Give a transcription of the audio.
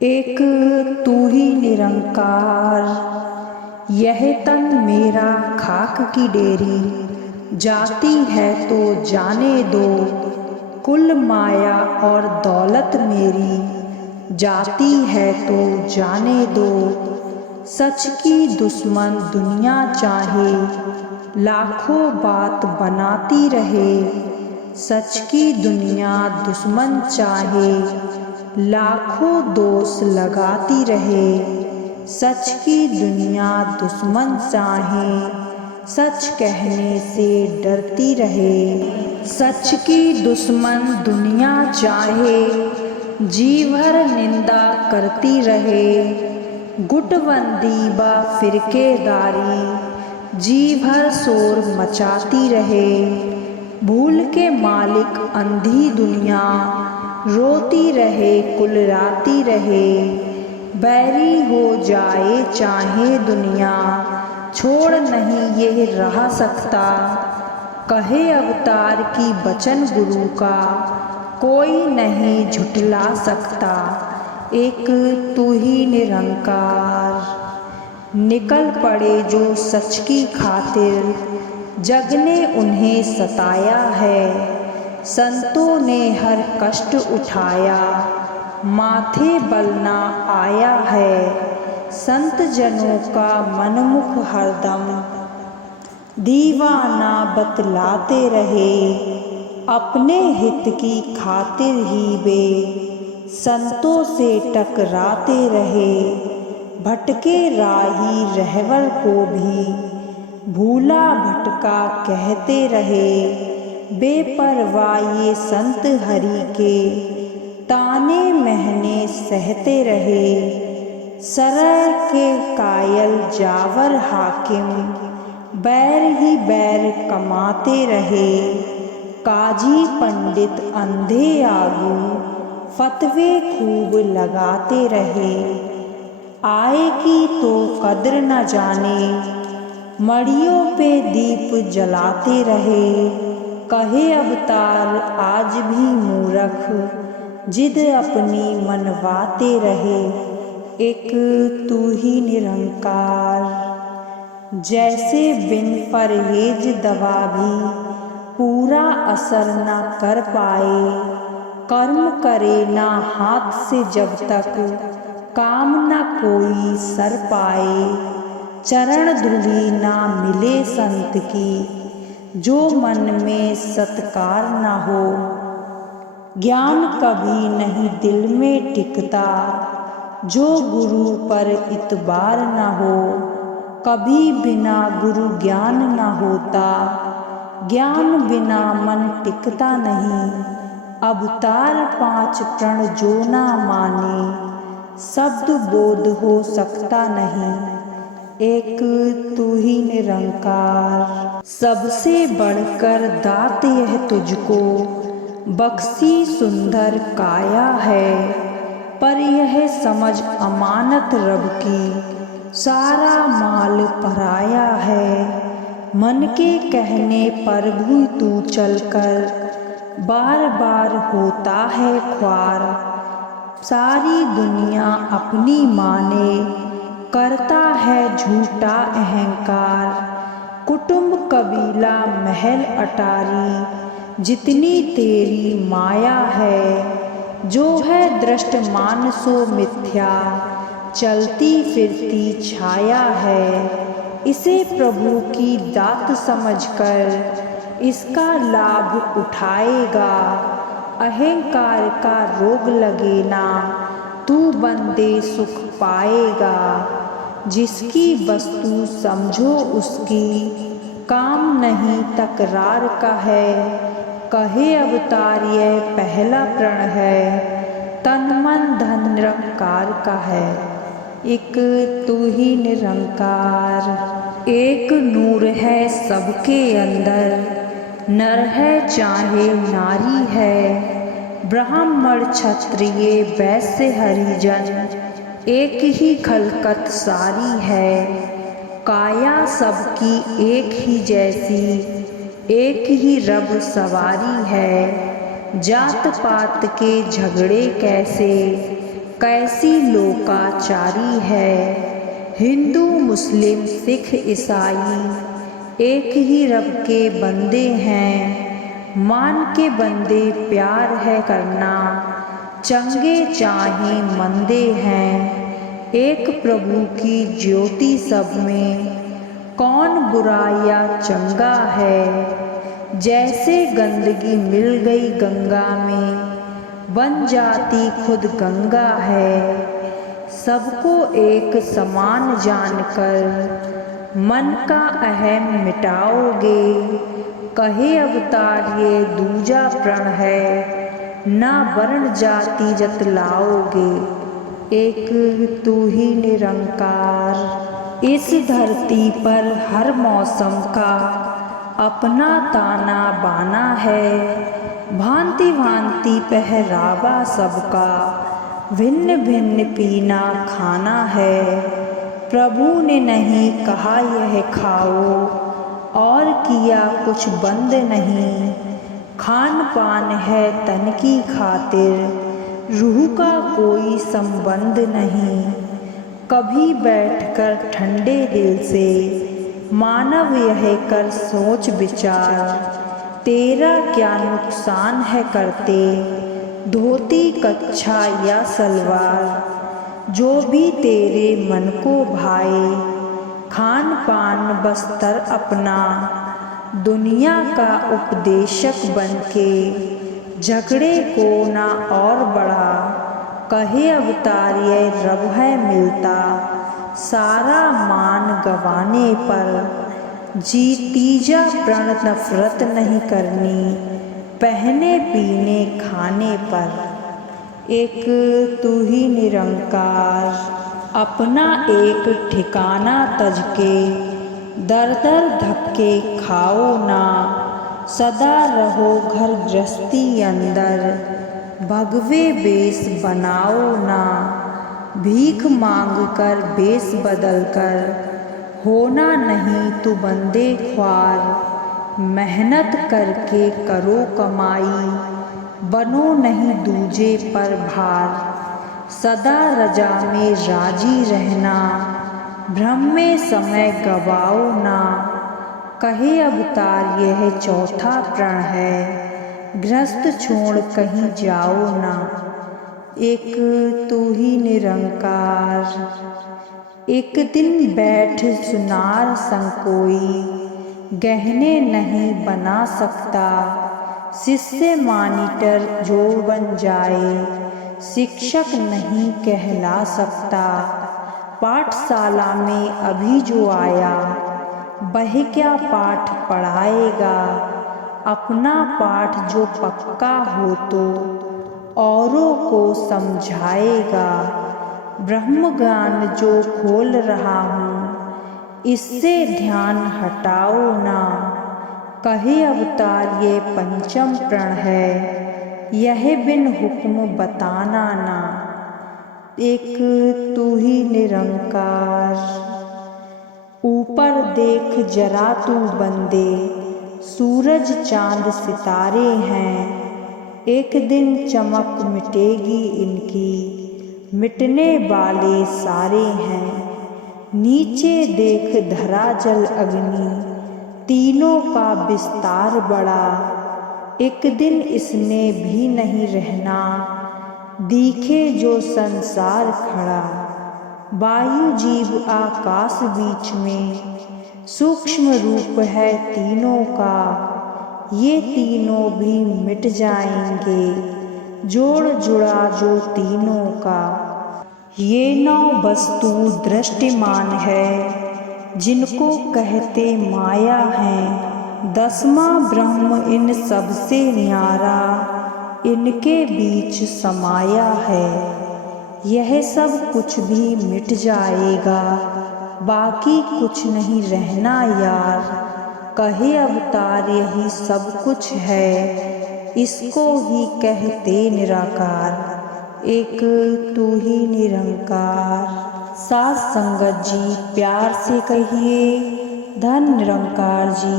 एक तू ही निरंकार, यह तन मेरा खाक की डेरी। जाती है तो जाने दो, कुल माया और दौलत मेरी। जाती है तो जाने दो, सच की दुश्मन दुनिया चाहे, लाखों बात बनाती रहे। सच की दुनिया दुश्मन चाहे, लाखों दोष लगाती रहे। सच की दुनिया दुश्मन चाहे, सच कहने से डरती रहे। सच की दुश्मन दुनिया चाहे, जी भर निंदा करती रहे। गुटबंदी व फिरकेदारी, जी भर शोर मचाती रहे। भूल के मालिक अंधी दुनिया, रोती रहे कुलराती रहे। बैरी हो जाए चाहे दुनिया, छोड़ नहीं ये रह सकता। कहे अवतार की वचन गुरु का, कोई नहीं झुठला सकता। एक तू ही निरंकार। निकल पड़े जो सच की खातिर, जग ने उन्हें सताया है। संतों ने हर कष्ट उठाया, माथे बल ना आया है। संत जनों का मनमुख हरदम, दीवाना बतलाते रहे। अपने हित की खातिर ही वे, संतों से टकराते रहे। भटके राही रहवर को भी, भूला भटका कहते रहे। बेपरवाह ये संत हरि के, ताने महने सहते रहे। सरय के कायल जावर हाकिम, बैर ही बैर कमाते रहे। काजी पंडित अंधे आगू, फतवे खूब लगाते रहे। आएगी तो कद्र न जाने, मड़ियों पे दीप जलाते रहे। कहे अवतार आज भी मूरख, जिद अपनी मनवाते रहे। एक तू ही निरंकार। जैसे बिन परहेज दवा भी, पूरा असर न कर पाए। कर्म करे ना हाथ से जब तक, काम न कोई सर पाए। चरण धूलि ना मिले संत की, जो मन में सत्कार न हो। ज्ञान कभी नहीं दिल में टिकता, जो गुरु पर इतबार न हो। कभी बिना गुरु ज्ञान न होता, ज्ञान बिना मन टिकता नहीं। अवतार 5 प्रण जो ना माने, शब्द बोध हो सकता नहीं। एक तू ही निरंकार। सबसे बढ़कर दात यह तुझको, बख्शी सुंदर काया है। पर यह समझ अमानत रब की, सारा माल पराया है। मन के कहने पर भी तू चलकर, बार बार होता है ख्वार। सारी दुनिया अपनी माने, करता है झूठा अहंकार। कुटुंब कबीला महल अटारी, जितनी तेरी माया है। जो है दृष्ट मान सो मिथ्या, चलती फिरती छाया है। इसे प्रभु की दात समझकर, इसका लाभ उठाएगा। अहंकार का रोग लगे ना, तू बंदे सुख पाएगा। जिसकी वस्तु समझो उसकी, काम नहीं तकरार का है। कहे अवतार यह पहला प्रण है, तन मन धन निरंकार का है। एक तू ही निरंकार। एक नूर है सबके अंदर, नर है चाहे नारी है। ब्राह्मण क्षत्रिय वैश्य हरिजन, एक ही खलकत सारी है। काया सबकी एक ही जैसी, एक ही रब सवारी है। जात पात के झगड़े कैसे, कैसी लोकाचारी है। हिंदू मुस्लिम सिख ईसाई एक ही रब के बंदे हैं। मान के बंदे प्यार है करना, चंगे चाहे मंदे हैं। एक प्रभु की ज्योति सब में, कौन बुरा या चंगा है। जैसे गंदगी मिल गई गंगा में, बन जाती खुद गंगा है। सबको एक समान जानकर मन का अहम मिटाओगे। कहे अवतार ये दूजा प्रण है, ना वर्ण जाति जतलाओगे। एक तू ही निरंकार। इस धरती पर हर मौसम का अपना ताना बाना है। भांति भांति पहरावा सबका, भिन्न भिन्न पीना खाना है। प्रभु ने नहीं कहा यह खाओ, और किया कुछ बंद नहीं। खान पान है तन की खातिर, रूह का कोई संबंध नहीं। कभी बैठकर ठंडे दिल से मानव यह कर सोच विचार, तेरा क्या नुकसान है करते धोती कच्छा या सलवार। जो भी तेरे मन को भाए, खान पान बस्तर अपना। दुनिया का उपदेशक बनके, झगड़े को ना और बढ़ा। कहे अवतार ये रब है मिलता, सारा मान गवाने पर। तीजा प्रण नफरत नहीं करनी, पहने पीने खाने पर। एक तू ही निरंकार। अपना एक ठिकाना तज के, दर दर धक्के खाओ ना। सदा रहो घर गृहस्थी अंदर, भगवे बेस बनाओ ना। भीख मांग कर बेस बदल कर, होना नहीं तू बंदे ख्वार। मेहनत करके करो कमाई, बनो नहीं दूजे पर भार। सदा रजा में राजी रहना, भ्रम में समय गवाओ ना। कहे अवतार यह चौथा प्रण है, गृहस्थ छोड़ कहीं जाओ ना। एक तू ही निरंकार। एक दिन बैठ सुनार संग कोई, गहने नहीं बना सकता। शिष्य मॉनिटर जो बन जाए, शिक्षक नहीं कहला सकता। पाठशाला में अभी जो आया, वह क्या पाठ पढ़ाएगा। अपना पाठ जो पक्का हो तो औरों को समझाएगा। ब्रह्म ज्ञान जो खोल रहा हूँ, इससे ध्यान हटाओ ना। कहे अवतार ये पंचम प्रण है, यह बिन हुक्म बताना ना। एक तू ही निरंकार। ऊपर देख जरा तू बंदे, सूरज चांद सितारे हैं। एक दिन चमक मिटेगी इनकी, मिटने वाले सारे हैं। नीचे देख धरा जल अग्नि, तीनों का विस्तार बड़ा। एक दिन इसने भी नहीं रहना, दिखे जो संसार खड़ा। वायु जीव आकाश बीच में, सूक्ष्म रूप है तीनों का। ये तीनों भी मिट जाएंगे, जोड़ जुड़ा जो तीनों का। ये 9 वस्तु दृष्टिमान है, जिनको कहते माया है। 10वां ब्रह्म इन सबसे न्यारा, इनके बीच समाया है। यह सब कुछ भी मिट जाएगा, बाकी कुछ नहीं रहना यार। कहे अवतार यही सब कुछ है, इसको ही कहते निराकार। एक तू ही निरंकार। साथ संगत जी प्यार से कहिए, धन निरंकार जी।